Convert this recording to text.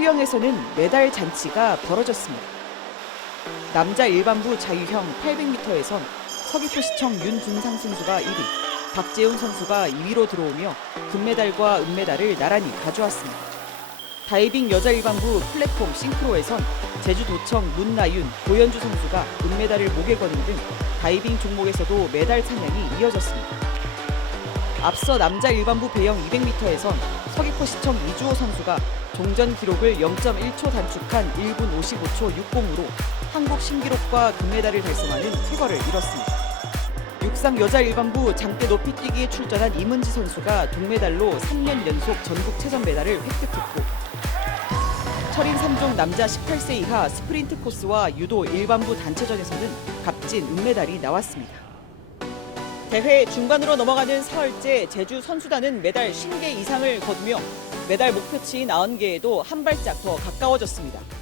수영에서는 메달 잔치가 벌어졌습니다. 남자 일반부 자유형 800m에선 서귀포시청 윤준상 선수가 1위, 박재훈 선수가 2위로 들어오며 금메달과 은메달을 나란히 가져왔습니다. 다이빙 여자 일반부 플랫폼 싱크로에선 제주도청 문나윤, 고현주 선수가 은메달을 목에 거는 등 다이빙 종목에서도 메달 찬양이 이어졌습니다. 앞서 남자 일반부 배영 200m에선 서귀포시청 이주호 선수가 종전 기록을 0.1초 단축한 1분 55초 60으로 한국 신기록과 금메달을 달성하는 쾌거를 이뤘습니다. 육상 여자 일반부 장대 높이뛰기에 출전한 이문지 선수가 동메달로 3년 연속 전국체전 메달을 획득했고 철인 3종 남자 18세 이하 스프린트 코스와 유도 일반부 단체전에서는 값진 은메달이 나왔습니다. 대회 중반으로 넘어가는 사흘째 제주 선수단은 메달 50개 이상을 거두며 메달 목표치인 90개에도 한 발짝 더 가까워졌습니다.